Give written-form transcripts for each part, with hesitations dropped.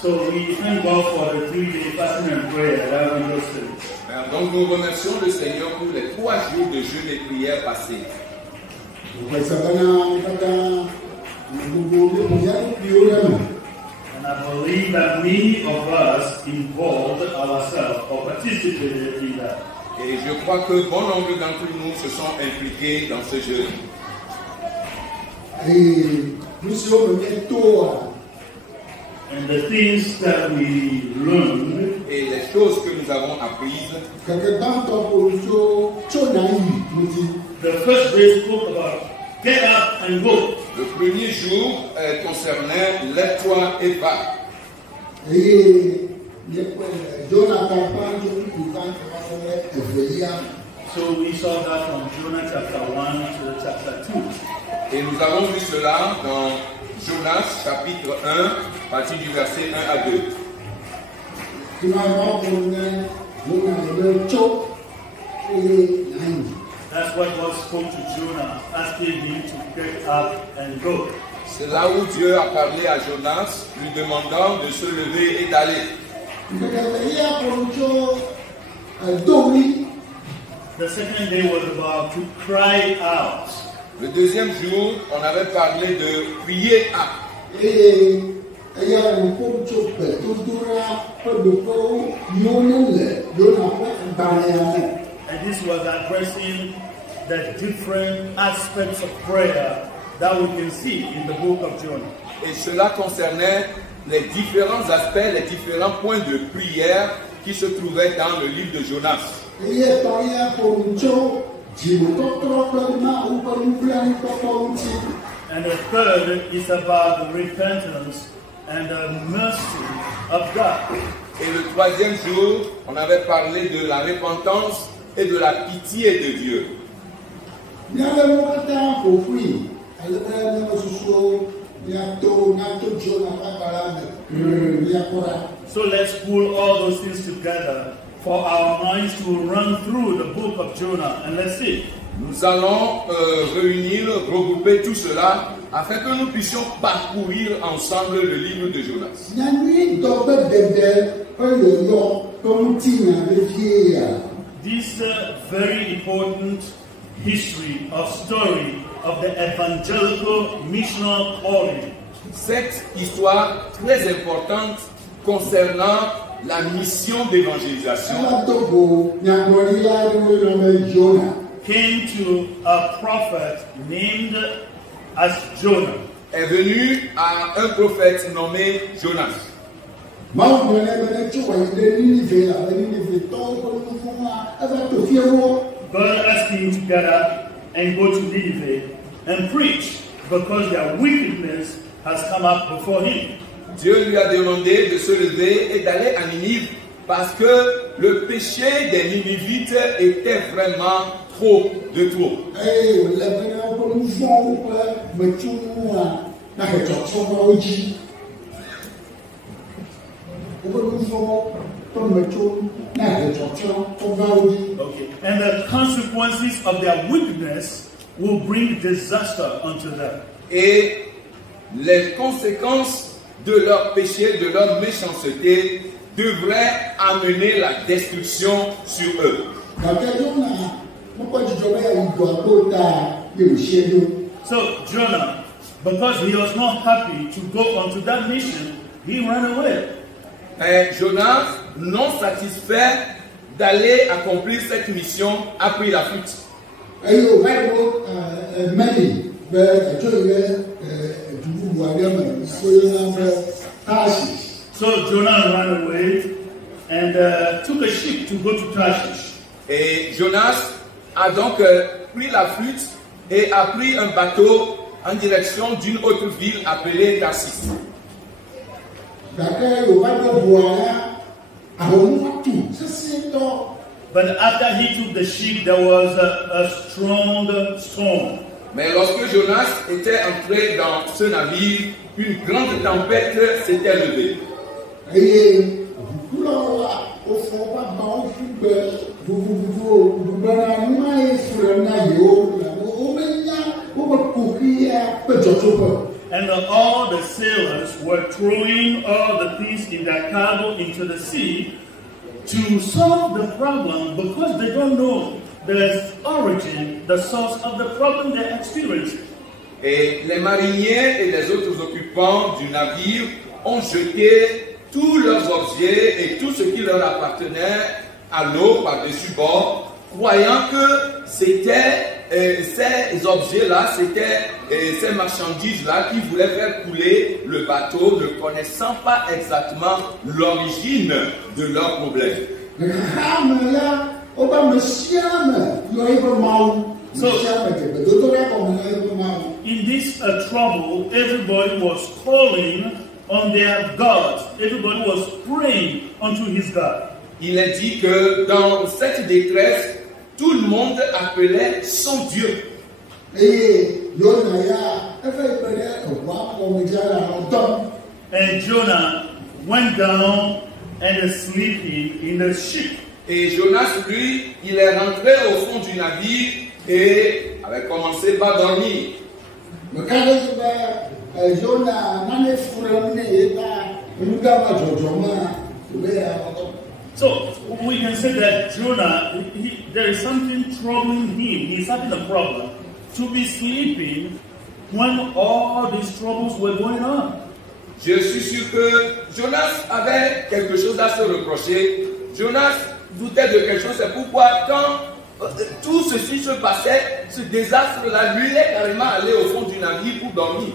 So we thank God for the 3-day fasting and prayer that we hosted. Donc nous remercions le Seigneur pour les 3 jours de jeûne et prière passés. And I believe that many of us involved ourselves or participated in that. Et je crois que bon nombre d'entre nous se sont impliqués dans ce jeûne. And the things that we learned, et les choses que nous avons apprises. The first day spoke about get up and go. Le premier jour concernait lève-toi et va. So we saw that from Jonah chapter 1 to chapter 2. Et nous avons vu cela dans Jonas chapitre 1, à partir du verset 1 à 2. That's what God spoke to Jonah, asking him to get up and go. C'est là où Dieu a parlé à Jonas, lui demandant de se lever et d'aller. The second day was about to cry out. Le deuxième jour, on avait parlé de crier à. And this was addressing the different aspects of prayer that we can see in the book of Jonah. Et cela concernait les différents aspects, les différents points de prière qui se trouvaient dans le livre de Jonas. And the third is about the repentance and the mercy of God. Et le troisième jour, on avait parlé de la repentance et de la pitié de Dieu. So let's pull all those things together for our minds to run through the book of Jonah, and let's see. Nous allons réunir, regrouper tout cela afin que nous puissions parcourir ensemble le livre de Jonas. This very important history of story of the evangelical missional calling. Cette histoire très importante concernant la mission d'évangélisation came to a prophet named as Jonah. Est venu à un prophète nommé Jonas. God asked him to get up and go to Nineveh and preach because their wickedness has come up before him. Dieu lui a demandé de se lever et d'aller à Ninive parce que le péché des Ninivites était vraiment trop de trop. Okay. And the consequences of their wickedness will bring disaster unto them. Et les conséquences de leur péché, de leur méchanceté, devraient amener la destruction sur eux. So Jonah, because he was not happy to go onto that mission, he ran away. Et Jonas, non satisfait d'aller accomplir cette mission, a pris la fuite. So Jonah ran away and took a ship to go to Tarshish. Et Jonas a donc pris la fuite et a pris un bateau en direction d'une autre ville appelée Tarsis. But after he took the ship, there was a strong storm. Mais lorsque Jonas était entré dans ce navire, une grande tempête s'était levée. and all the sailors were throwing all the things in their cargo into the sea to solve the problem because they don't know the origin, the source of the problem they're experiencing. Et les mariniers et les autres occupants du navire ont jeté tous leurs objets et tout ce qui leur appartenait à l'eau par-dessus bord, croyant que c'était ces objets-là, c'était ces marchandises-là qui voulaient faire couler le bateau, ne connaissant pas exactement l'origine de leur problème. So, in this trouble, everybody was calling on their gods. Everybody was praying unto his God. Il est dit que dans cette détresse, tout le monde appelait son Dieu. And Jonah went down and is sleeping in the ship. Et Jonas, lui, il est rentré au fond du navire et avait commencé par dormir. So we can say that Jonah, there is something troubling him. He's having a problem to be sleeping when all these troubles were going on. Je suis sûr que Jonas avait quelque chose à se reprocher. Jonas doutait de quelque chose. C'est pourquoi quand tout ceci se passait, ce désastre-là, lui est carrément allé au fond du navire pour dormir.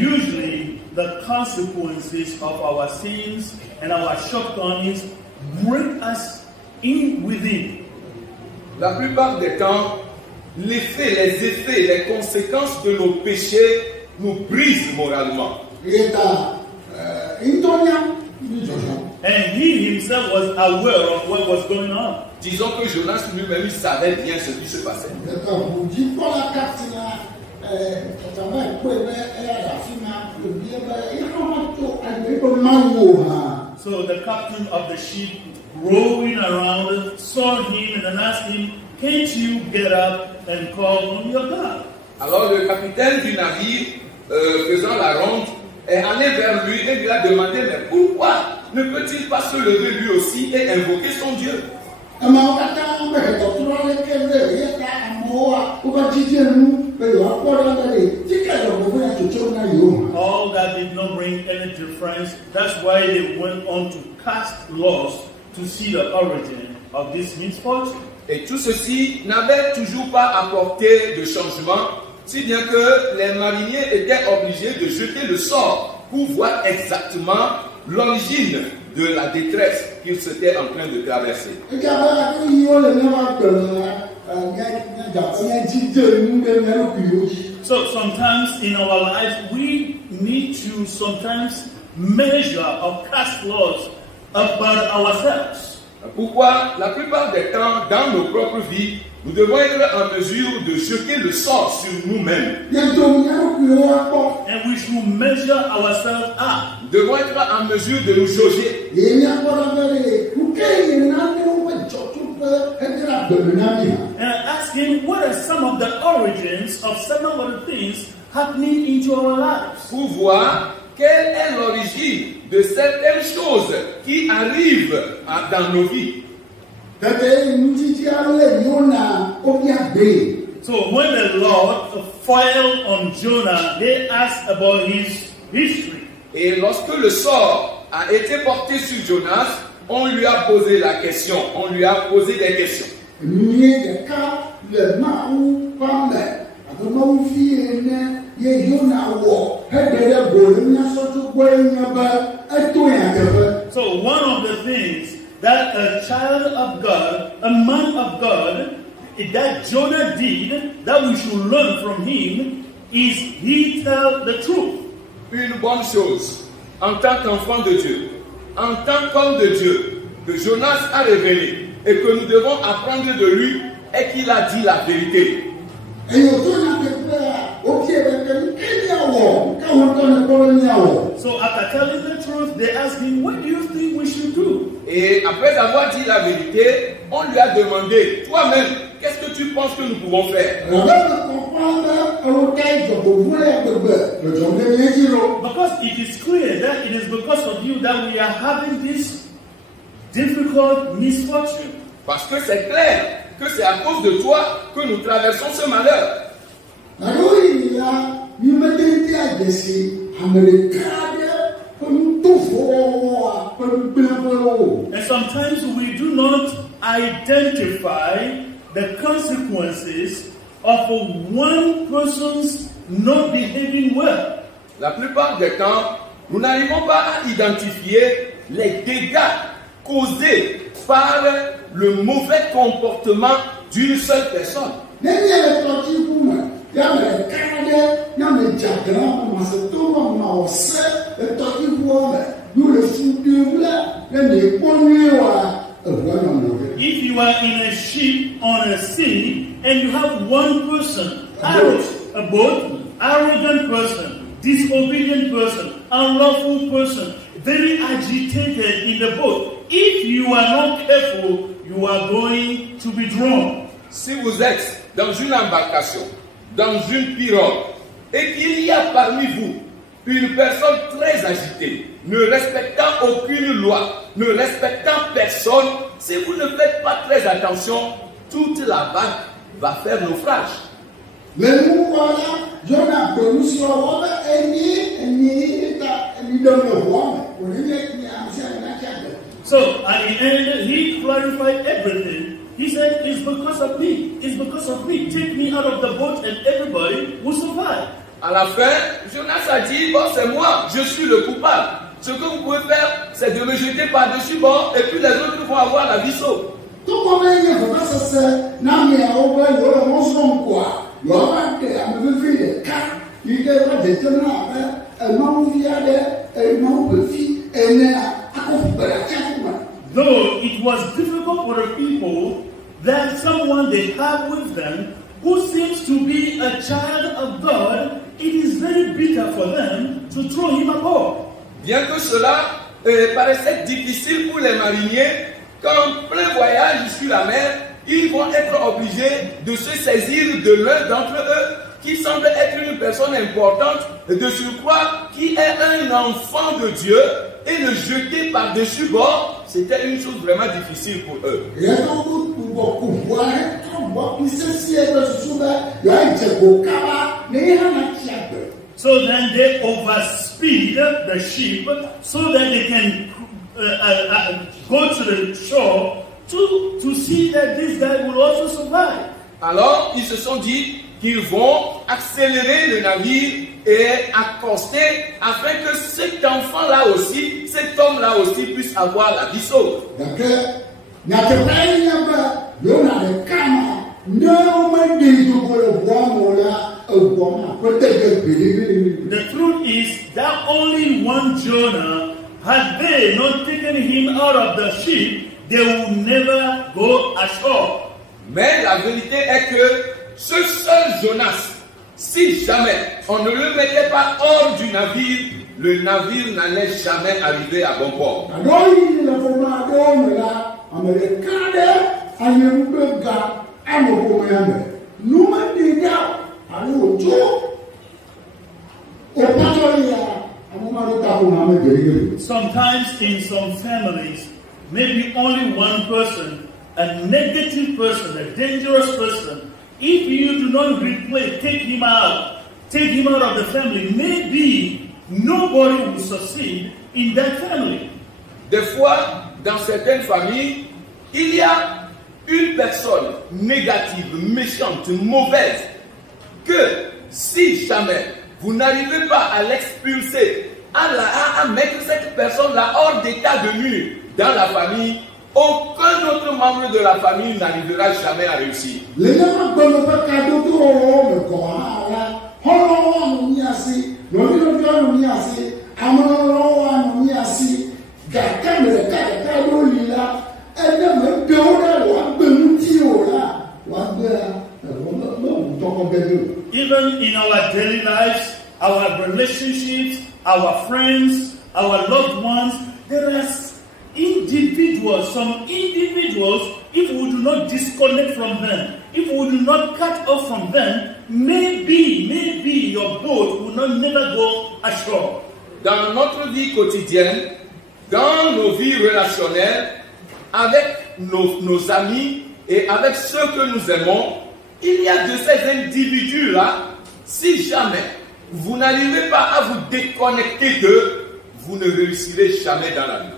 Usually, the consequences of our sins and our shortcomings break us in within. La plupart des temps, les effets, les conséquences de nos péchés nous brisent moralement. And he himself was aware of what was going on. Disons que Jonas lui-même il savait bien ce qui se passait. So the captain of the ship, rowing around, saw him and asked him, "Can't you get up and call on your God?" Alors le capitaine du navire, faisant la ronde, est allé vers lui et lui a demandé, mais pourquoi ne peut-il pas se lever lui aussi et invoquer son Dieu? All that did not bring any difference. That's why they went on to cast lots to see the origin of this misfortune. Et tout ceci n'avait toujours pas apporté de changement, si bien que les mariniers étaient obligés de jeter le sort pour voir exactement l'origine de la détresse qu'ils étaient en train de traverser. So sometimes in our lives we need to sometimes measure or cast lots about ourselves. Pourquoi la plupart des temps dans nos propres vies, nous devons être en mesure de jeter le sort sur nous-mêmes. And we should measure ourselves up. Nous devons être en mesure de nous jauger. And ask him what are some of the origins of some of the things happening into our lives. Pour voir quelle est l'origine de certaines choses qui arrivent dans nos vies. So when the Lord fell on Jonah, they asked about his history. Et lorsque le sort a été porté sur Jonas, on lui a posé la question, on lui a posé des questions. So one of the things that a child of God, a man of God, that Jonah did, that we should learn from him, is he tell the truth. Une bonne chose, en tant qu'enfant de Dieu, en tant qu'homme de Dieu, que Jonas a révélé et que nous devons apprendre de lui, est qu'il a dit la vérité. So after telling the truth, they asked him, what do you think we should do? Et après avoir dit la vérité, on lui a demandé, toi-même, qu'est-ce que tu penses que nous pouvons faire? Because it is clear that it is because of you that we are having this difficult misfortune. Parce que c'est clair que c'est à cause de toi que nous traversons ce malheur. And sometimes we do not identify the consequences of one person's not behaving well. La plupart des temps, nous n'arrivons pas à identifier les dégâts causés par le mauvais comportement d'une seule personne. If you are in a ship on a sea and you have one person, a boat, arrogant person, disobedient person, unlawful person, very agitated in the boat, if you are not careful, you are going to be drowned. Si vous êtes dans une embarcation, dans une pirogue, et qu'il y a parmi vous une personne très agitée, ne respectant aucune loi, ne respectant personne, si vous ne faites pas très attention, toute la barque va faire naufrage. So at the end, he clarified everything. He said, it's because of me. It's because of me. Take me out of the boat and everybody will survive. À la fin, Jonas a dit, bon, c'est moi, je suis le coupable. Ce que vous pouvez faire, c'est de me jeter par-dessus bord et puis les autres vont avoir la vie sauve. Though it was difficult for the people, that someone they have with them who seems to be a child of God, it is very bitter for them to throw him aboard. Bien que cela paraissait difficile pour les mariniers, quand plein voyage sur la mer, ils vont être obligés de se saisir de l'un d'entre eux qui semble être une personne importante, de surcroît qui est un enfant de Dieu, et le jeter par-dessus bord, c'était une chose vraiment difficile pour eux. So then they overspeed the ship so that they can go to the shore to see that this guy will also survive. Alors, ils se sont dit qu'ils vont accélérer le navire et accoster afin que cet enfant-là aussi, cet homme-là aussi puisse avoir la vie sauve. The truth is that only one Jonah, had they not taken him out of the ship, they will never go ashore. Mais la vérité est que ce seul Jonas, si jamais on ne le mettait pas hors du navire, le navire n'allait jamais arriver à bon port. Sometimes in some families, maybe only one person, a negative person, a dangerous person, if you do not take him out of the family, maybe nobody will succeed in that family. Des fois, dans certaines familles, il y a une personne négative, méchante, mauvaise, que si jamais vous n'arrivez pas à l'expulser, à mettre cette personne-là hors d'état de nuire dans la famille, aucun autre membre de la famille n'arrivera jamais à réussir. Even in our daily lives, our relationships, our friends, our loved ones. There are individuals, some individuals, if we do not disconnect from them, if we do not cut off from them, maybe your boat will not never go ashore. Dans notre vie quotidienne, dans nos vies relationnelles, avec nos amis et avec ceux que nous aimons, il y a de ces individus-là, si jamais vous n'arrivez pas à vous déconnecter d'eux, vous ne réussirez jamais dans la vie.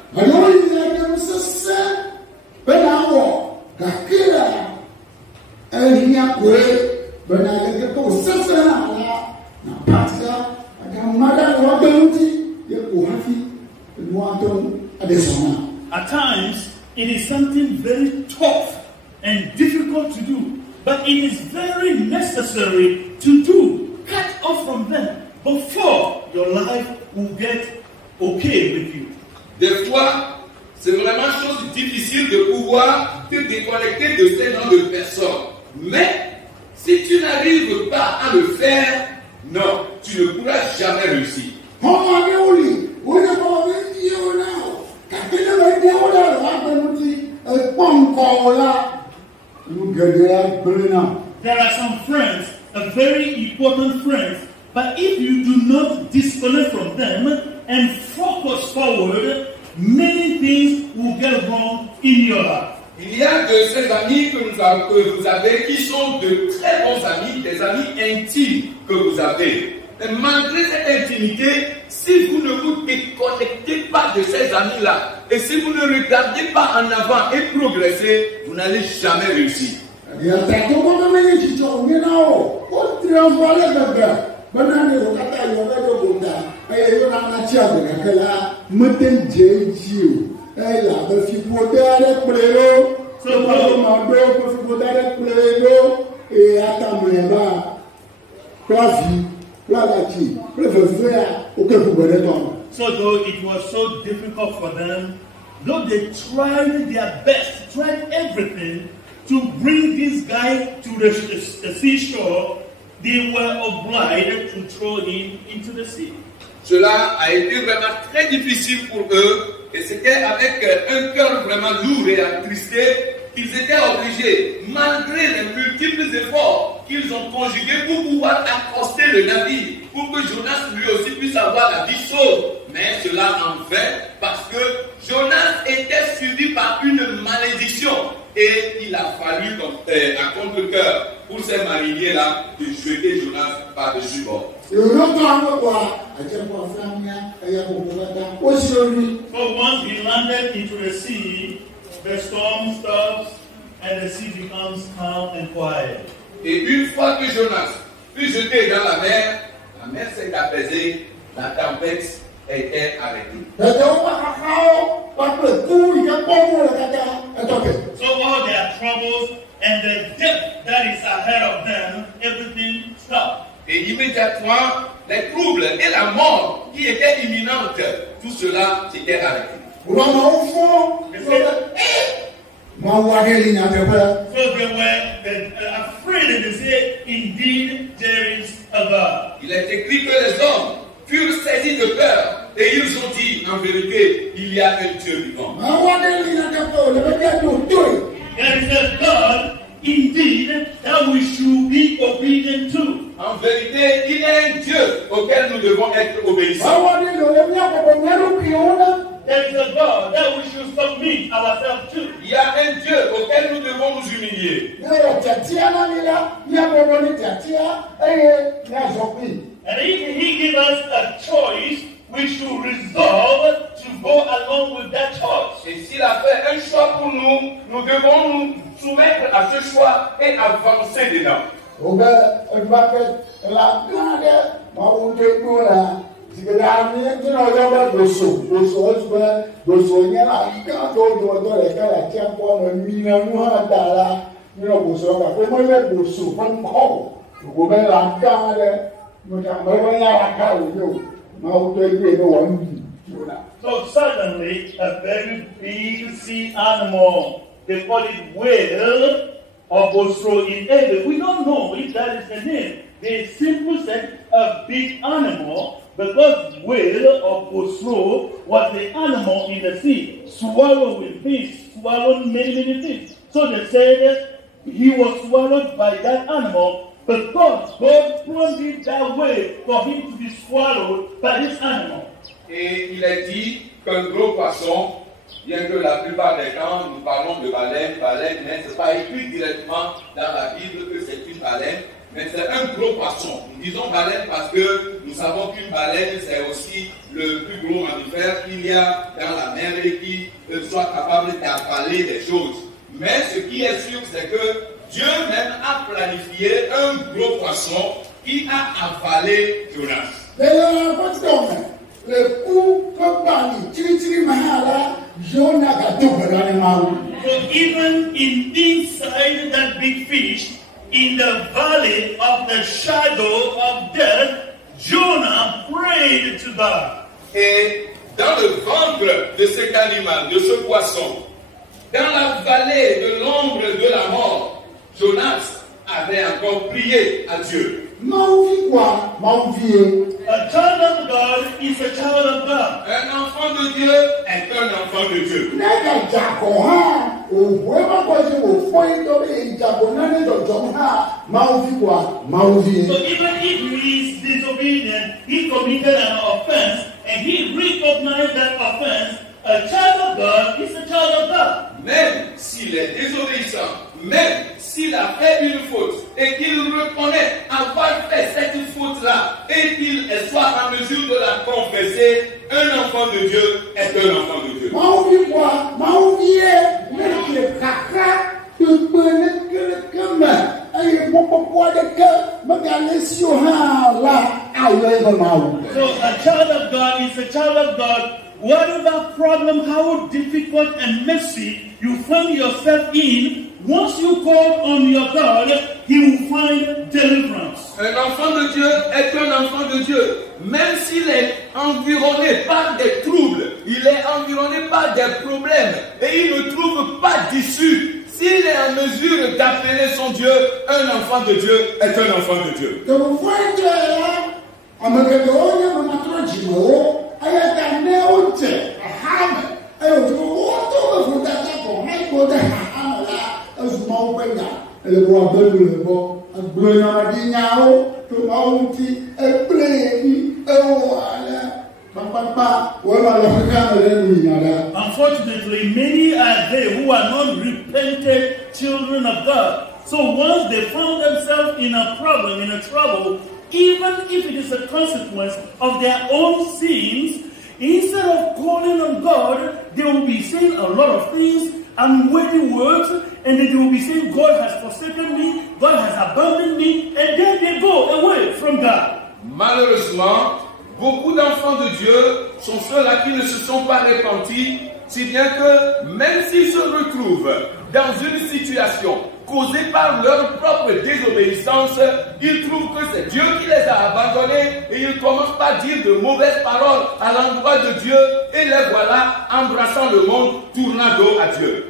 At times, it is something very tough and difficult to do, but it is very necessary to do. Cut off from them before your life will get okay with you. Des fois, c'est vraiment chose difficile de pouvoir te déconnecter de ces genres de personnes. Mais si tu n'arrives pas à le faire, non, tu ne pourras jamais réussir. There are some friends, very important friends, but if you do not disconnect from them and focus forward, many things will get wrong in your life. Il y a de ces amis que vous avez qui sont de très bons amis, des amis intimes que vous avez. Et malgré cette intimité, si vous ne vous déconnectez pas de ces amis-là, et si vous ne regardez pas en avant et progressez, vous n'allez jamais réussir. So though it was so difficult for them, though they tried their best, tried everything to bring this guy to the seashore, they were obliged to throw him into the sea. Cela a été vraiment très difficile pour eux et c'était avec un cœur vraiment lourd et attristé qu'ils étaient obligés, malgré les multiples efforts qu'ils ont conjugués pour pouvoir accoster le navire, pour que Jonas lui aussi puisse avoir la vie sauve. Mais cela en vain parce que Jonas était suivi par une malédiction et il a fallu à contre-cœur pour ces mariniers-là de jeter Jonas par-dessus bord. So once he landed into the sea, the storm stops and the sea becomes calm and quiet. Et une fois que Jonas fut jeté dans la mer s'est apaisée, la tempête était arrêtée. So all their troubles and the death that is ahead of them, everything stopped. Et immédiatement, les troubles et la mort qui étaient imminentes, tout cela s'était arrêté. So they were afraid and they said, indeed, there is a God. Il est écrit que les hommes furent saisis de peur et ils ont dit, en vérité, il y a un Dieu vivant. There is a God, indeed, that we should be obedient to. En vérité, il y a un Dieu auquel nous devons être obéissants. There is a God that we should submit ourselves to. Il y a un Dieu auquel nous devons nous humilier. And if He gives us a choice, we should resolve to go along with that choice. Et s'il a fait un choix pour nous, nous devons nous soumettre à ce choix et avancer dedans. So suddenly, a very big sea animal, they call it whale or bosro in Arabic. We don't know if that is the name. they simply said a big animal, because whale or Osro was the animal in the sea, swallowing fish, swallowed many fish. So they said he was swallowed by that animal, but God planned it that way for him to be swallowed by this animal. Et il est dit qu'un gros poisson, bien que la plupart des temps nous parlons de baleine, mais ce n'est pas écrit directement dans la Bible que c'est une baleine, mais c'est un gros poisson. Nous disons baleine parce que nous savons qu'une baleine c'est aussi le plus gros mammifère qu'il y a dans la mer et qui soit capable d'avaler des choses. Mais ce qui est sûr, c'est que Dieu même a planifié un gros poisson qui a avalé Jonas. Le coup que Bali, Tiri Mahala, Jonah Gatobelanimau. So even inside that big fish, in the valley of the shadow of death, Jonah prayed to God. Et dans le ventre de cet animal, de ce poisson, dans la vallée de l'ombre de la mort, Jonas avait encore prié à Dieu. A child of God is a child of God. Un enfant de Dieu est un enfant de Dieu. So even if he is disobedient, he committed an offense, and he recognized that offense. A child of God is a child of God. Même s'il est désobéissant, même s'il a fait une faute et qu'il reconnaît avoir fait cette faute-là et qu'il soit en mesure de la confesser, un enfant de Dieu est un enfant de Dieu. So a child of God is a child of God. Whatever problem, how difficult and messy you find yourself in, once you call on your God, He will find deliverance. Un enfant de Dieu est un enfant de Dieu. Même s'il est environné par des troubles, il est environné par des problèmes et il ne trouve pas d'issue. S'il est en mesure d'appeler son Dieu, un enfant de Dieu est un enfant de Dieu. Unfortunately, many are they who are not repentant children of God. So once they found themselves in a problem, in a trouble, even if it is a consequence of their own sins, instead of calling on God, they will be saying a lot of things and weighty words, and they will be saying, God has forsaken me, God has abandoned me, and then they go away from God. Malheureusement, beaucoup d'enfants de Dieu sont ceux-là qui ne se sont pas repentis, si bien que même s'ils se retrouvent dans une situation causée par leur propre désobéissance, ils trouvent que c'est Dieu qui les a abandonnés et ils commencent par dire de mauvaises paroles à l'endroit de Dieu et les voilà embrassant le monde, tournant dos à Dieu.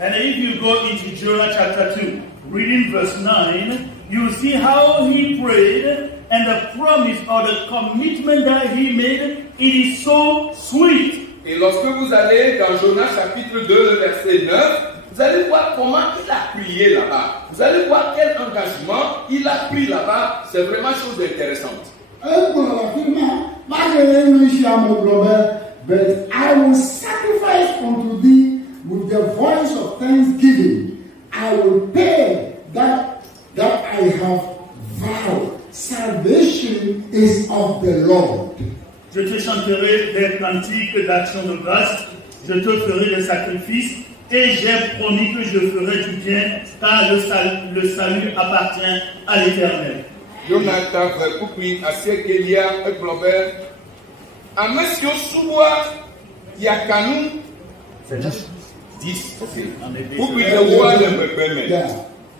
And if you go into Jonah chapter 2, reading verse 9, you see how he prayed and the promise or the commitment that he made, it is so sweet. Et lorsque vous allez dans Jonas chapitre 2, verset 9, vous allez voir comment il a prié là-bas. Vous allez voir quel engagement il a pris là-bas. C'est vraiment chose intéressante. But I will sacrifice unto thee with the voice of thanksgiving. I will pay that I have vowed. Salvation is of the Lord. Je te chanterai des cantiques d'action de grâce, je te ferai des sacrifices, et j'ai promis que je ferai du bien, car le salut appartient à l'Éternel. Jonathan Kupui Asekelia Eklober Amesio Subwa Yakanu 10. Kupui Ewa le Bebeme.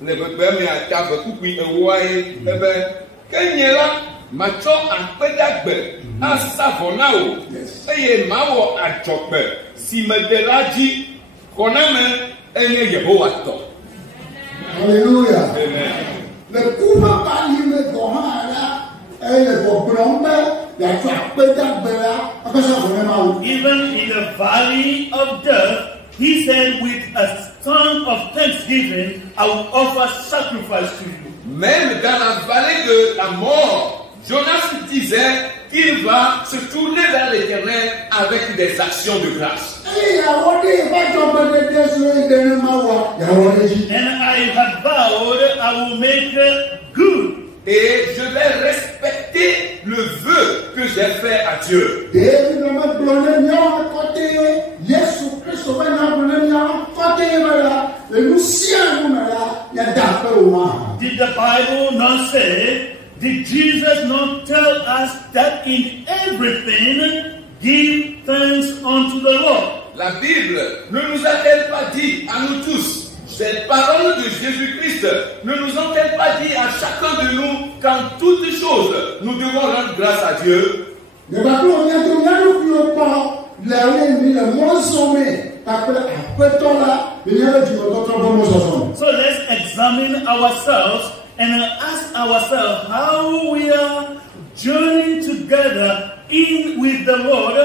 Le Bebeme a table Kupui Ewa Ebe Kenyela macho akpedagbe asavonao eye mawo adzogbe si medelaji koname enye Yehowa to. Hallelujah. Amen. Le kuma bali le gohara le gobrombe ya tu akpedagbe la akasa vonema. Even in the valley of death, he said, with a song of thanksgiving, I will offer sacrifice to you. Même dans la vallée de la mort, Jonas disait qu'il va se tourner vers l'Éternel avec des actions de grâce. And I have vowed I will make good. Et je vais respecter le vœu que j'ai fait à Dieu. Did the Bible not say, did Jesus not tell us that in everything give thanks unto the Lord? La Bible ne nous a-t-elle pas dit à nous tous, cette parole de Jésus-Christ ne nous ont-elles pas dit à chacun de nous qu'en toutes choses nous devons rendre grâce à Dieu? So let's examine ourselves and ask ourselves how we are journeying together in with the Lord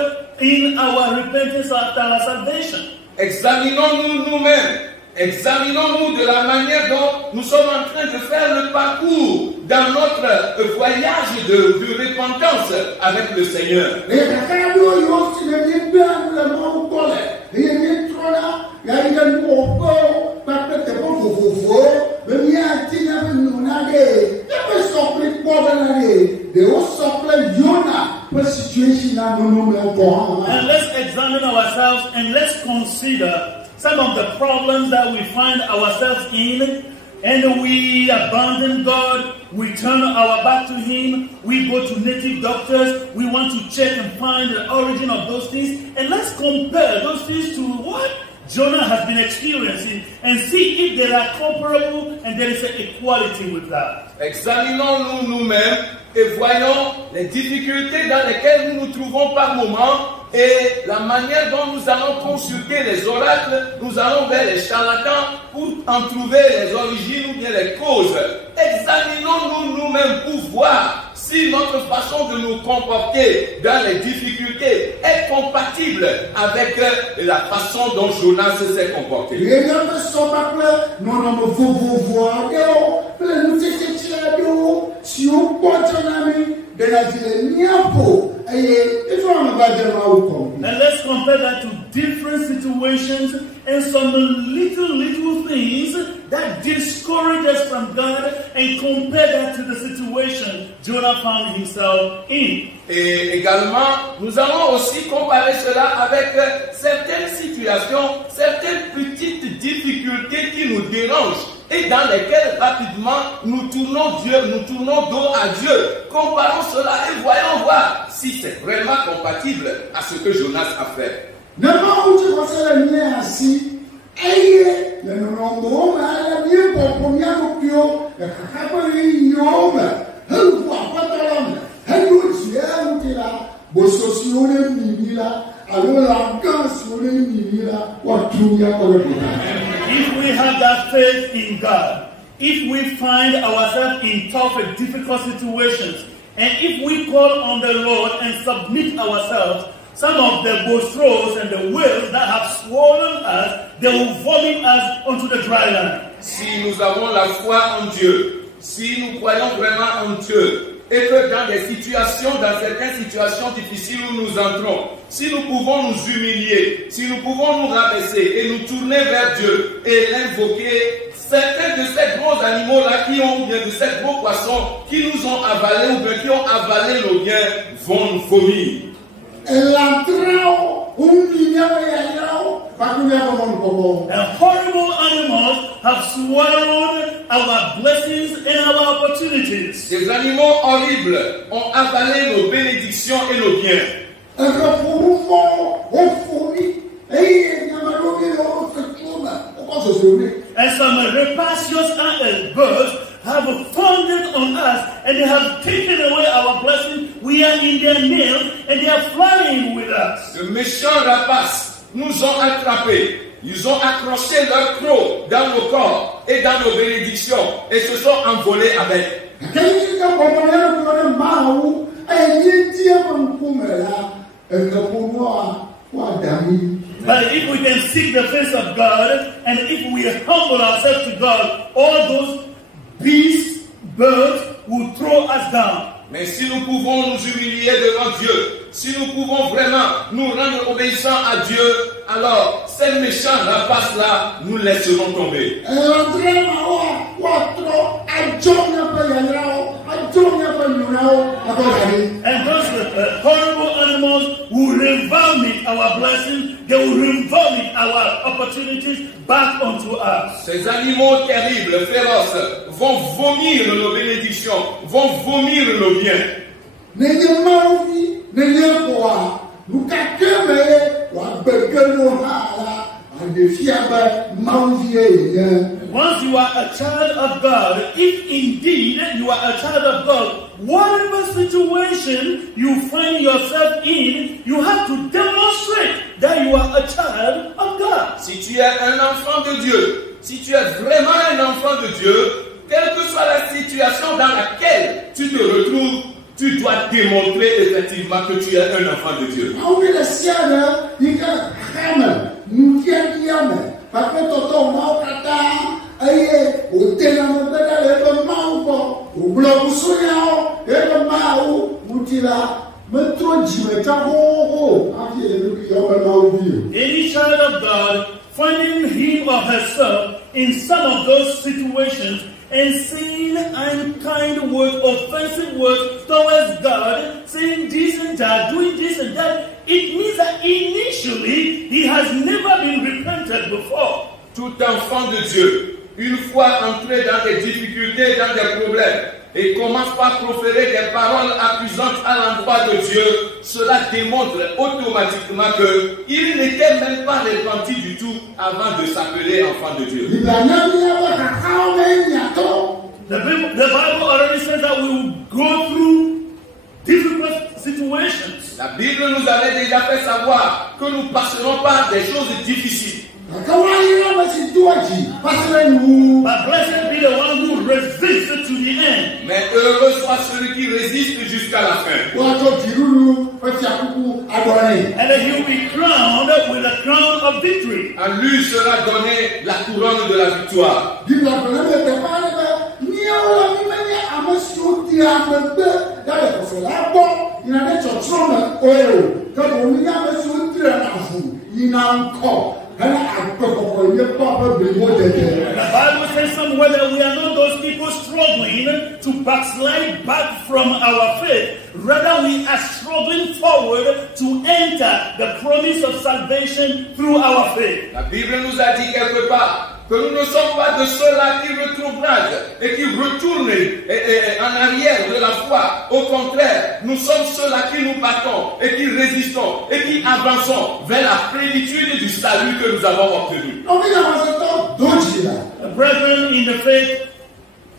in our repentance after our salvation. Examinons-nous nous-mêmes. Examinons-nous de la manière dont nous sommes en train de faire le parcours dans notre voyage de repentance avec le Seigneur. And let's examine ourselves and let's consider some of the problems that we find ourselves in, and we abandon God, we turn our back to Him, we go to native doctors, we want to check and find the origin of those things, and let's compare those things to what Jonah has been experiencing and see if they are comparable and there is an equality with that. Examinons-nous nous-mêmes et voyons les difficultés dans lesquelles nous nous trouvons par moment et la manière dont nous allons consulter les oracles, nous allons vers les charlatans pour en trouver les origines ou bien les causes. Examinons-nous nous-mêmes pour voir si notre façon de nous comporter dans les difficultés est compatible avec la façon dont Jonas s'est comporté. And let's compare that to different situations and some little things that discourage us from God and compare that to the situation Jonah found himself in. Et également, nous allons aussi comparer cela avec certaines situations, certaines petites difficultés qui nous dérangent et dans lesquelles rapidement nous tournons dos à Dieu. Comparons cela et voyons voir si c'est vraiment compatible à ce que Jonas a fait. If we have that faith in God, if we find ourselves in tough and difficult situations, and if we call on the Lord and submit ourselves, some of the boastros and the whales that have swollen us, they will vomit us onto the dry land. Si nous avons la foi en Dieu, si nous croyons vraiment en Dieu, et que dans certaines situations difficiles où nous entrons, si nous pouvons nous humilier, si nous pouvons nous rabaisser et nous tourner vers Dieu et l'invoquer, certains de ces gros animaux-là ou bien de ces gros poissons qui nous ont avalés ou bien qui ont avalé nos biens vont nous vomir. And horrible animals have swallowed our blessings and our opportunities. Ces animaux horribles ont avalé nos bénédictions et nos biens. And some rapacious birds have founded on us and they have taken away our blessing. We are in their nails and they are flying with us. De méchants rapaces nous ont attrapés. Ils ont accroché leur croc dans nos corps et dans nos bénédictions et se sont envolés avec. But if we can seek the face of God and if we humble ourselves to God, all those beasts, birds will throw us down. Mais si nous pouvons nous humilier devant Dieu, si nous pouvons vraiment nous rendre obéissants à Dieu, alors ces méchants rapaces-là, nous laisserons tomber. And those horrible animals will revomit our blessings, they will revomit our opportunities back onto us. Ces animaux terribles, féroces, vont vomir nos bénédictions, vont vomir nos biens. Once you are a child of God, if indeed you are a child of God, whatever situation you find yourself in, you have to demonstrate that you are a child of God. Si tu es un enfant de Dieu, si tu es vraiment un enfant de Dieu, quelle que soit la situation dans laquelle tu te retrouves, tu dois démontrer effectivement que tu es un enfant de Dieu. Any child of God finding him or herself in some of those situations and saying unkind words, offensive words towards God, saying this and that, doing this and that, it means that initially he has never been repented before. Tout enfant de Dieu, une fois entré dans des difficultés, dans des problèmes, et commence par proférer des paroles accusantes à l'endroit de Dieu, cela démontre automatiquement qu'il n'était même pas repenti du tout avant de s'appeler enfant de Dieu. The Bible already says that we will go through difficult situations. La Bible nous avait déjà fait savoir que nous passerons par des choses difficiles. But blessed be the one who resists to the end. Mais heureux soit celui qui résiste jusqu'à la fin. And then he will be crowned with a crown of victory. À lui sera donnée la couronne de la victoire. The Bible says somewhere that we are not those people struggling to backslide back from our faith. Rather, we are struggling forward to enter the promise of salvation through our faith. La Bible nous a dit quelque part que nous ne sommes pas de ceux-là qui rétrogradent et qui retournent en arrière de la foi. Au contraire, nous sommes ceux-là qui nous battons et qui résistons et qui avançons vers la plénitude du salut que nous avons obtenu. Brethren in the faith,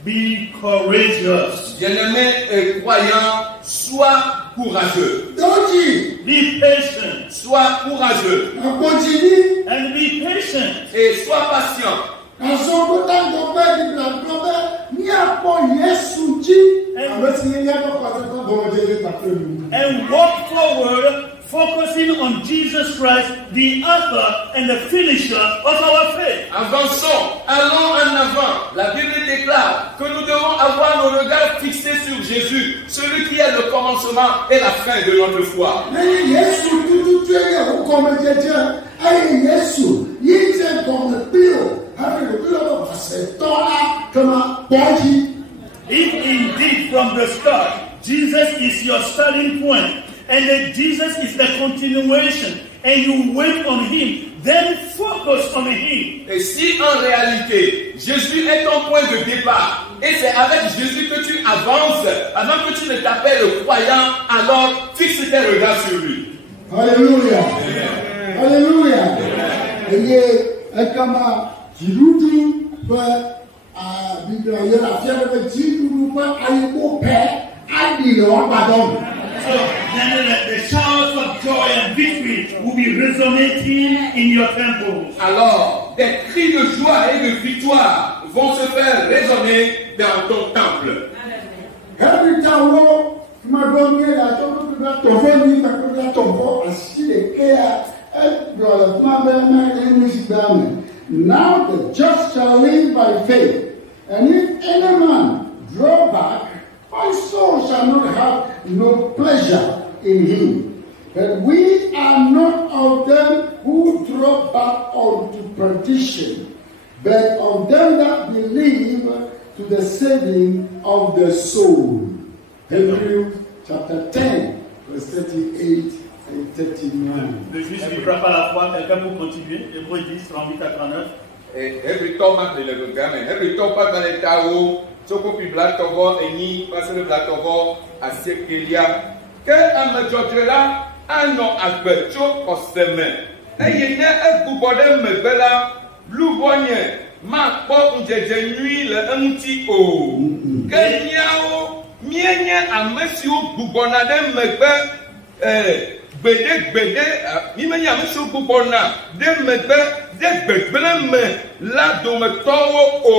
be courageous. Bien-aimés et croyants, sois courageux. Be patient. Sois courageux. And be patient. Et sois patient. And walk forward, focusing on Jesus Christ, the author and the finisher of our faith. Avançons, allons en avant. La Bible déclare que nous devons avoir nos regards fixés sur Jésus, celui qui est le commencement et la fin de notre foi. If indeed from the start, Jesus is your starting point, and that Jesus is the continuation, and you wait on Him, then focus on Him. Et si en réalité, Jésus est ton point de départ, et c'est avec Jésus que tu avances, avant que tu ne t'appelles croyant, alors fixe tes regards sur lui. Alléluia. Alléluia. Et kama jirudu ba So then the shouts of joy and victory will be resonating in your temples. Alors, des cris de joie et de victoire vont se faire résonner dans ton temple. Every time now the just shall live by faith, and if any man draw back, my soul shall not have no pleasure in him. But we are not of them who draw back unto perdition, but of them that believe to the saving of the soul. Hebrews chapter 10, verse 38 and 39. Le juste vivra par la foi. Quelqu'un pour continuer. Hébreux 10, 38 à 39. Every time I believe in God, every time I believe in God, Soko pi black togo eni passer le black togo à sekelia que amejojela ano agbecho koseme eye ne egubode megbela lubonye ma po njeje nui le emuti o ke niawo mienye amesi o gbubona de megbe gbede mi menye amesi o gbubona de megbe de gbegbele me la dometowo o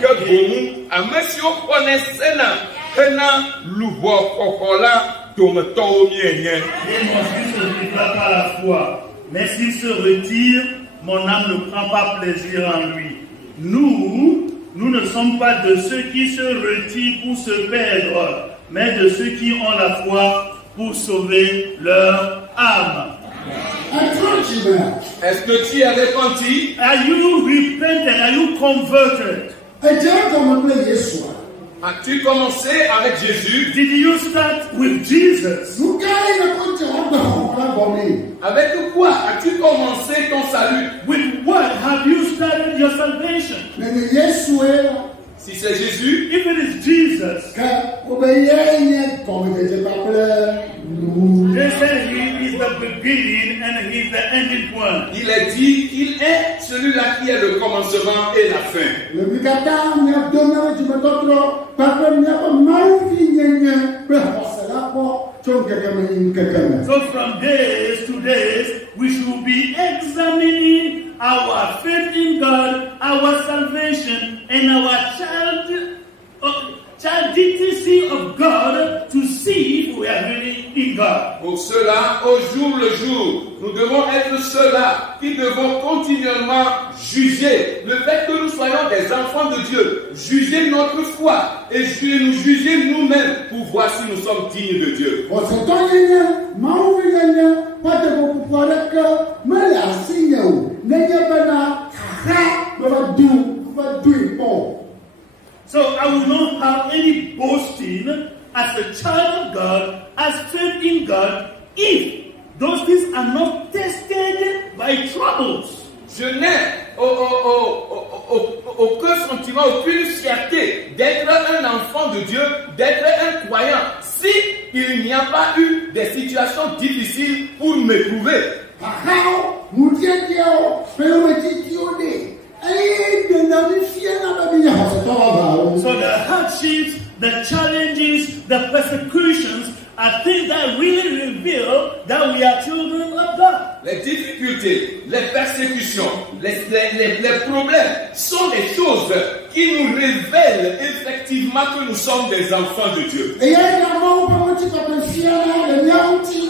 que bon amesio connaissena hena lubo kokola dometo mienye. Et mon fils ne vivra pas la foi, mais s'il se retire, mon âme ne prend pas plaisir en lui. Nous ne sommes pas de ceux qui se retirent pour se perdre, mais de ceux qui ont la foi pour sauver leur âme. Est-ce que tu as repenti? Are you repentant? Are you converted? As-tu commencé avec Jésus? Did you start with Jesus? Avec quoi as-tu commencé ton salut? With what have you started your salvation? Si c'est Jésus, if it is Jesus, they say he is the beginning and he is the ending one. Il est dit qu'il est celui-là qui est le commencement et la fin. So from days to days, we should be examining our faith in God, our salvation, and our childity of God to see if we are really in God. Pour cela, au jour le jour, nous devons être ceux-là qui devons continuellement juger le fait que nous soyons des enfants de Dieu, juger notre foi et nous juger nous-mêmes pour voir si nous sommes dignes de Dieu. So I will not have any boasting as a child of God, as faith in God, if those things are not tested by troubles. Je n'ai aucun sentiment, aucune fierté d'être un enfant de Dieu, d'être un croyant, si il n'y a pas eu des situations difficiles pour m'éprouver. So the hardships, the challenges, the persecutions are things that really reveal that we are children of God. Les difficultés, les persécutions, les problèmes sont des choses qui nous révèlent effectivement que nous sommes des enfants de Dieu.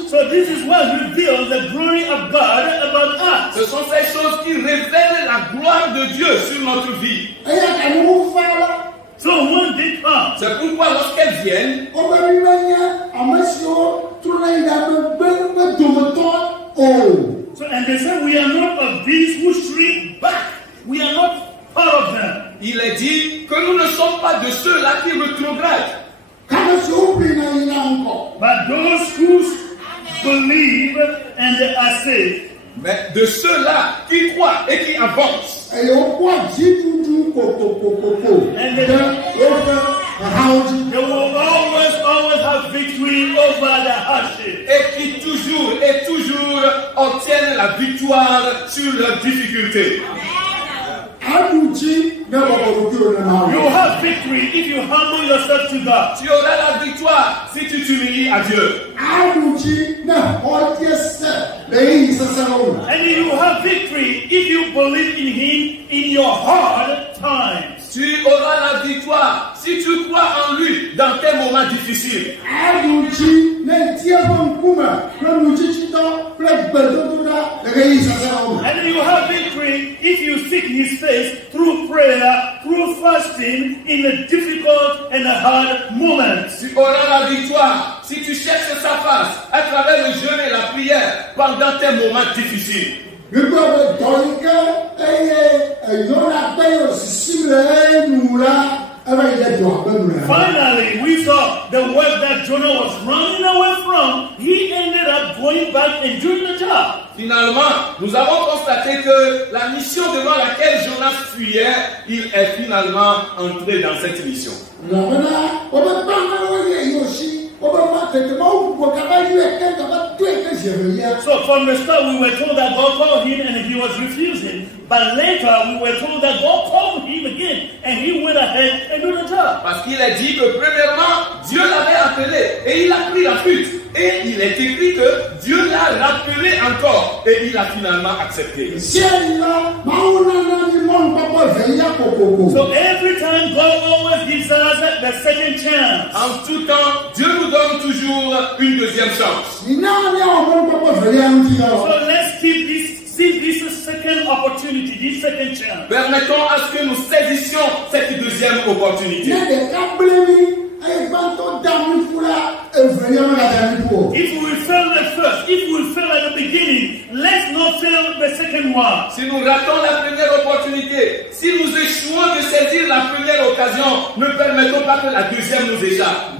So this is what reveals the glory of God about us. Ce sont ces choses qui révèlent la gloire de Dieu sur notre vie. So when they come, c'est pourquoi lorsqu'elles viennent, so and they say we are not of these who shrink back. We are not part of them. Il est dit que nous ne sommes pas de ceux-là qui rétrogradent. But those who believe and are saved. Mais de ceux-là qui croient et qui avancent. And they will always have victory over the hardship. Et qui toujours obtiennent la victoire sur leurs difficultés. You have victory if you humble yourself to God. Tu auras la victoire si tu t'humilies à Dieu. And you have victory if you believe in Him in your hard times. Tu auras la victoire si tu crois en lui dans tes moments difficiles. And you have victory if you seek His face through prayer, through fasting in a difficult and a hard moment. Tu auras la victoire si tu cherches sa face à travers le jeûne et la prière pendant tes moments difficiles. Finally, we saw the work that Jonah was running away from. He ended up going back and doing the job. Finalement, nous avons constaté que la mission devant laquelle Jonas fuyait, il est finalement entré dans cette mission. So from the start we were told that God called him and he was refusing. But later we were told that God called him again and he went ahead and did the job. Parce qu'il a dit que premièrement, Dieu l'avait appelé et il a pris la fuite. Et il est écrit que Dieu l'a rappelé encore et il a finalement accepté. So every time God always gives us the second chance. En tout temps, Dieu nous donne toujours une deuxième chance. So let's seize this second opportunity, this second chance. Permettons à ce que nous saisissions cette deuxième opportunité. If we fail at first, if we fail at the beginning, let's not fail the second one. Si nous ratons la première opportunité, si nous échouons de saisir la première occasion, ne permettons pas que la deuxième nous échappe.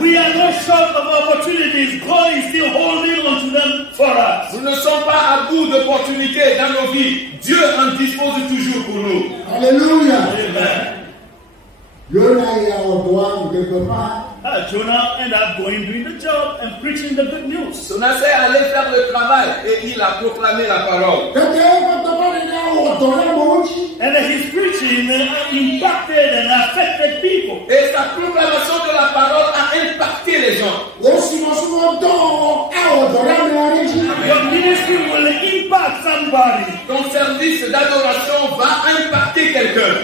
We are not short of opportunities. God is still holding on to them for us. Nous ne sommes pas à bout d'opportunités dans nos vies. Dieu en dispose toujours pour nous. Alléluia. Amen. Jonah ended up going doing the job and preaching the good news. Jonas est allé faire le travail et il a proclamé la parole. And his preaching impacted and affected people. Et sa proclamation de la parole a impacté les gens. Your ministry will impact somebody. Ton service d'adoration va impacter quelqu'un.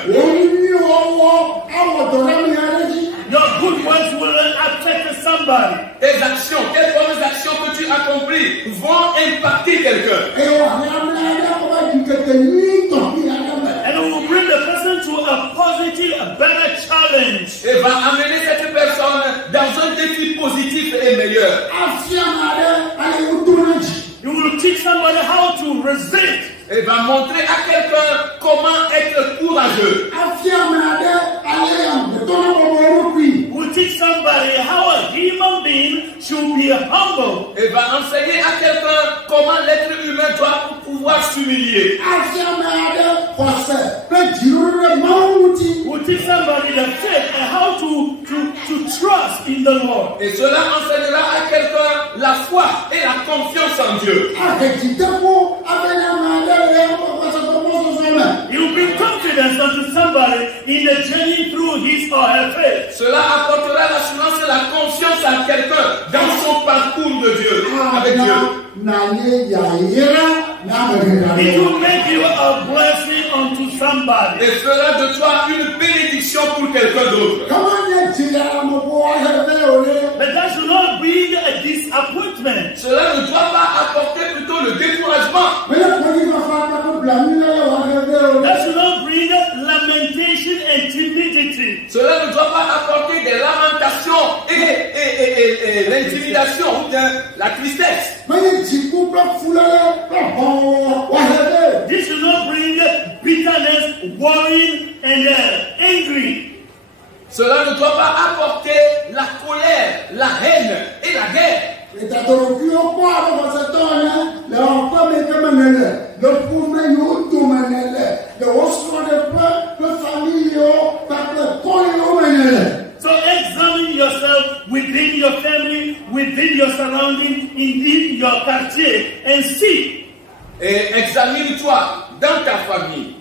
Your good works will affect somebody. Tes actions, quelles bonnes actions que tu accomplis vont impacter quelqu'un. And it will bring the person to a positive, a better challenge. Et va amener cette personne dans un défi positif et meilleur. You will teach somebody how to resist. Et va montrer à quelqu'un comment être courageux. Will teach somebody how a human being should be humble. Et va enseigner à quelqu'un comment l'être humain doit pouvoir s'humilier. Will teach somebody the faith and how to trust in the Lord. Et cela enseignera à quelqu'un la foi et la confiance en Dieu. You will bring confidence unto somebody in the journey through his or her faith. Cela apportera l'assurance et la confiance à quelqu'un dans son parcours de Dieu, avec Dieu. It will make you a blessing unto somebody. Et fera de toi une bénédiction pour quelqu'un d'autre. But that should not bring a disappointment. Cela ne doit pas apporter plutôt le découragement. That should not bring lamentation and timidity. Cela ne doit pas apporter des lamentations et l'intimidation ou bien la tristesse. This should not bring bitterness, worry, and angry. Cela ne doit pas apporter la colère, la haine et la guerre. So examine yourself within your family, within your surrounding, indeed your quartier, and see Et examine-toi dans ta famille,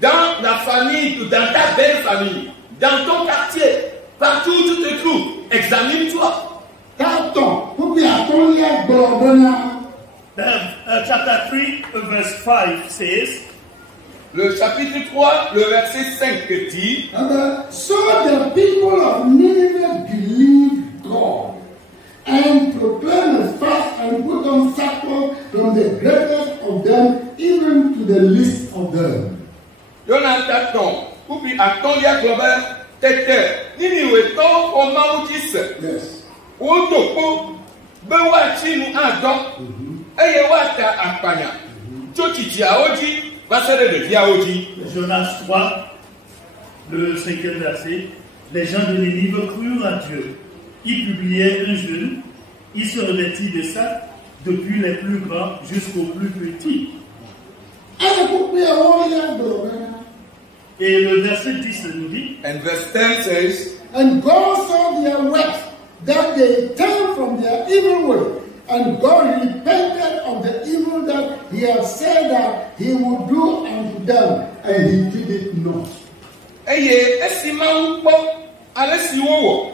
dans la famille, dans ta belle famille, dans ton quartier, partout où tu te trouves. Examine-toi. Chapter 3, verse 5 says, le chapitre 3, le verset 5 dit, so the people of Nineveh believed God and proclaimed a fast and put on sackcloth from the greatest of them even to the least of them. Jonathan, puis Atolia Glover, Tete, Niniwe, To, Omautis, Yes. Otopo, Bewachinu Adon, Eyewata Apanya, Chochitia Oji, Vassare de Viaoji. Jonas 3, le 5e verset. Les gens de Ninive crurent à Dieu. Ils publiaient un jeûne. Ils se revêtirent de ça, depuis les plus grands jusqu'aux plus petits. Et le verset 10 nous dit, And verse 10 says, And God saw their works, that they turned from their evil way. And God repented of the evil that he had said that he would do unto them, and he did it not. Eye, Esima Upo, Alessi Wowo,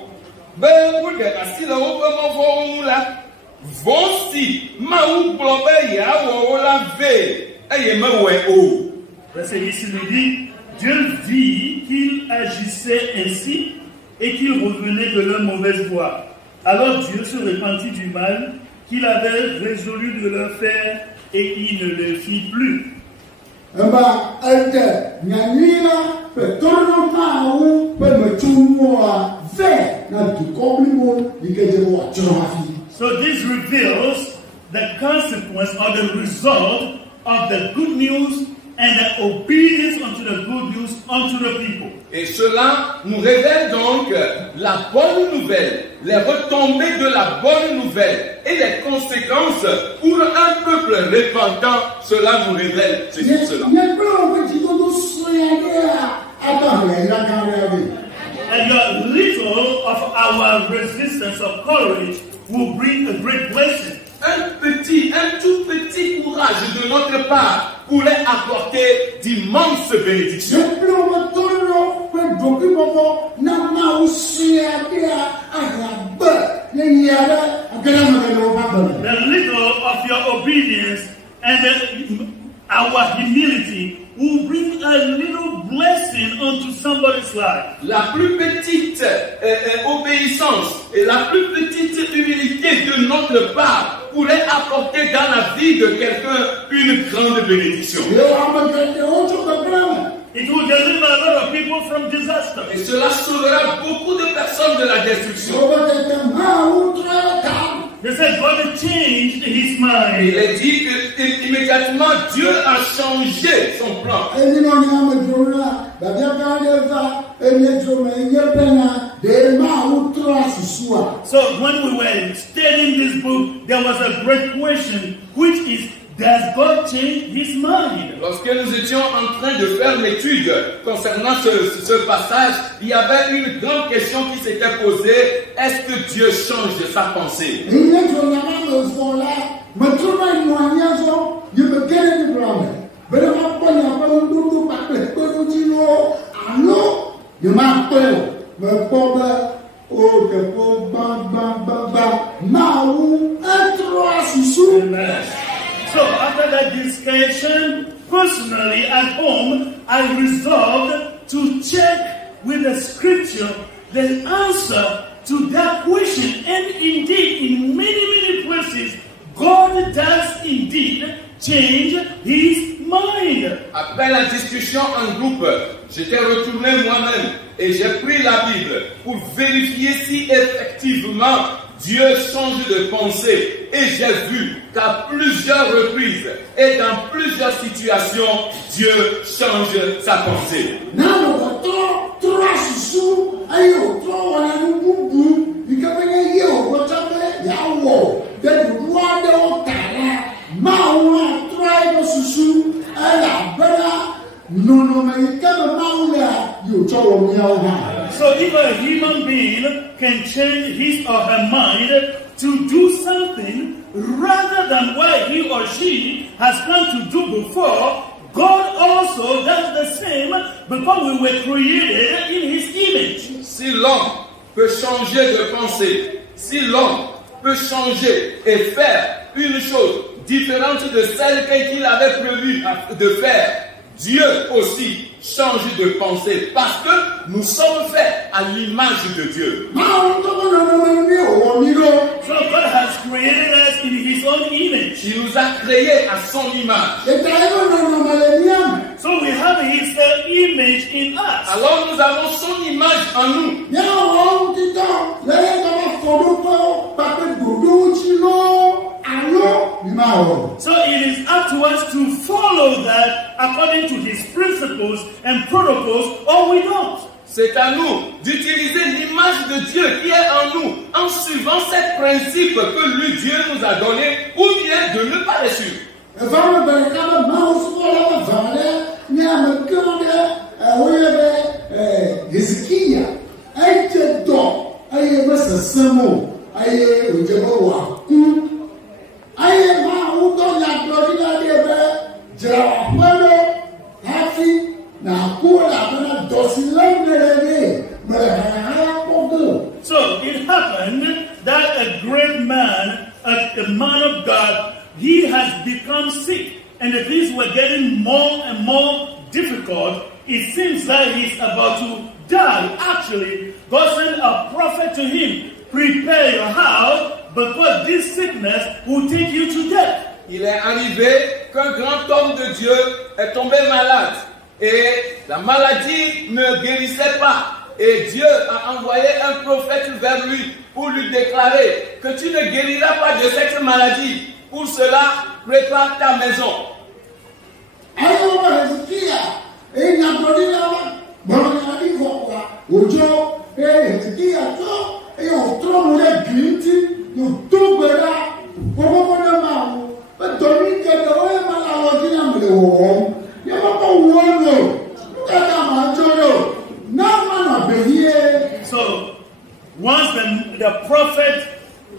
Be Wude, Asila Wopo Movo Mula, Vonsi, Maou Blobe Yawo la Ve, Eye Mewe O. verset 10 nous dit, Dieu vit qu'ils agissaient ainsi et qu'ils revenaient de leur mauvaise voie. Alors Dieu se repentit du mal qu'il avait résolu de leur faire et il ne le fit plus. So this reveals the consequence or the result of the good news and the obedience unto the good news unto the people. Et cela nous révèle donc la bonne nouvelle, les retombées de la bonne nouvelle et les conséquences pour un peuple repentant. Cela nous révèle cela. And the little of our resistance of courage will bring a great blessing. Un tout petit courage de notre part pourrait apporter d'immenses bénédictions. The little of your obedience and our humility will bring a little blessing onto somebody's life. La plus petite obéissance et la plus petite humilité de notre part pourrait apporter dans la vie de quelqu'un une grande bénédiction. It will deliver a lot of people from disaster. Et cela sauvera beaucoup de personnes de la destruction. They said God changed his Il mind. est dit que immédiatement Dieu a changé son plan. So when we were studying this book, there was a great question, which is, does God change his mind? Lorsque nous étions en train de faire l'étude concernant ce passage, il y avait une grande question qui s'était posée. Est-ce que Dieu change de sa pensée? Amen. So after that discussion, personally at home, I resolved to check with the scripture the answer to that question. And indeed, in many places, God does indeed change his mind. Après la discussion en groupe, j'étais retourné moi-même et j'ai pris la Bible pour vérifier si effectivement Dieu change de pensée. Et j'ai vu qu'à plusieurs reprises et dans plusieurs situations, Dieu change sa pensée. So if a human being can change his or her mind to do something rather than what he or she has come to do before, God also does the same because we were created in his image. Si l'homme peut changer de pensée, si l'homme peut changer et faire une chose différente de celle qu'il avait prévu de faire, Dieu aussi change de pensée parce que nous sommes faits à l'image de Dieu. So God has created us in his own image. Il nous a créés à son image. So we have his image in us. Alors nous avons son image en nous. So it is up to us to follow that according to his principles and protocols, or we don't. C'est à nous d'utiliser l'image de Dieu qui est en nous en suivant ces principes que lui, Dieu nous a donnés ou bien de ne pas les suivre. So it happened that a great man, a man of God, he has become sick, and the things were getting more and more difficult. It seems like he's about to die. Actually, God sent a prophet to him. Prepare your house because this sickness will take you to death. Il est arrivé qu'un grand homme de Dieu est tombé malade et la maladie ne guérissait pas. Et Dieu a envoyé un prophète vers lui pour lui déclarer que tu ne guériras pas de cette maladie. Pour cela, prépare ta maison. So, once the prophet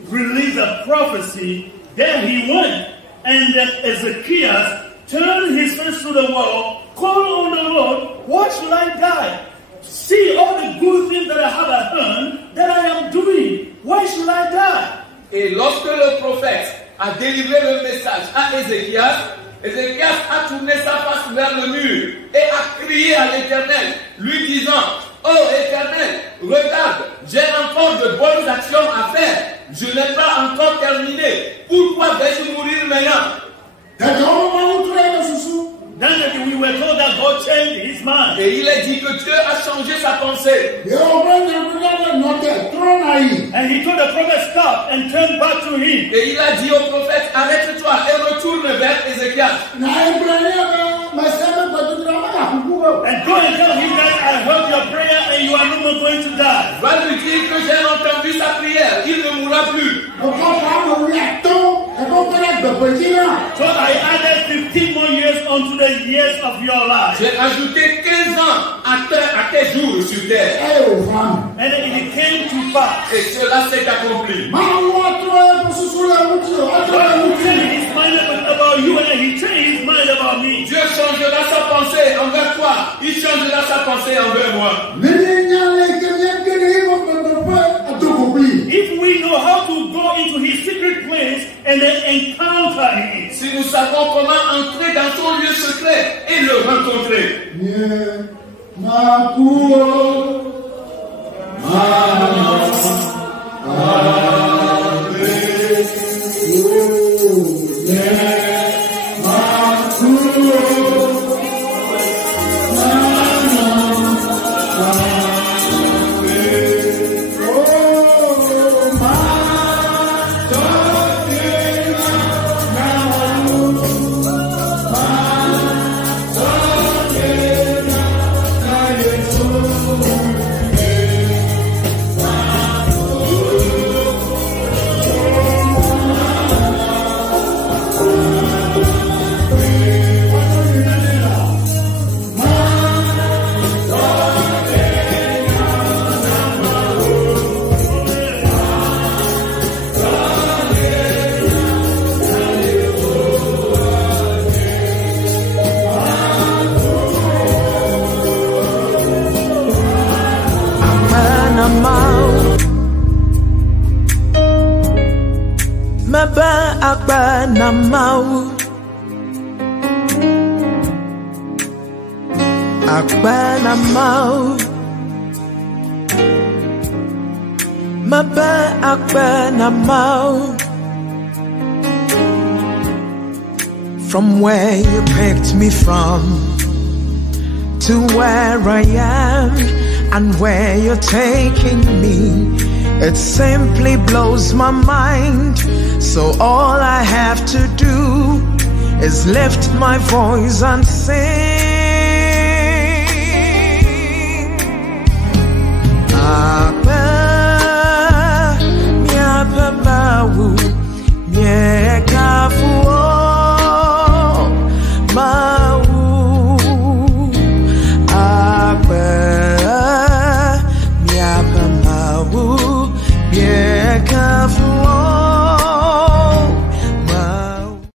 released a prophecy, then he went, and Ezekiel turned his face to the wall, called on the Lord, why should I die? See all the good things that I have at hand that I am doing. Why should I die? Et lorsque le prophète a délivré le message à Ézéchias, Ézéchias a tourné sa face vers le mur et a crié à l'Éternel, lui disant, oh Éternel, regarde, j'ai encore de bonnes actions à faire. Je n'ai pas encore terminé. Pourquoi vais-je mourir maintenant? Then we were told that God changed his mind. Et il est dit que Dieu a changé sa pensée. And he told the prophet, stop and turn back to him. Et il a dit au prophète, arrête-toi et retourne vers Ézéchias. And go and tell him that I heard your prayer and you are no more going to die. Va lui dire que j'ai entendu sa prière, il ne mourra plus. So I added 15 more years onto the years of your life. J'ai ajouté 15 ans à tes jours sur terre. And it came to pass. Et cela s'est accompli. God changed his mind about you and he changed his mind about me. Dieu changera sa pensée envers toi. Il changera sa pensée envers moi. If we know how to go into his secret place and then encounter him. Si nous savons comment entrer dans son lieu secret et le rencontrer. akba na mau akba na mau maba akba na mau. From where you picked me from to where I am and where you're taking me, it simply blows my mind. So all I have to do is lift my voice and sing.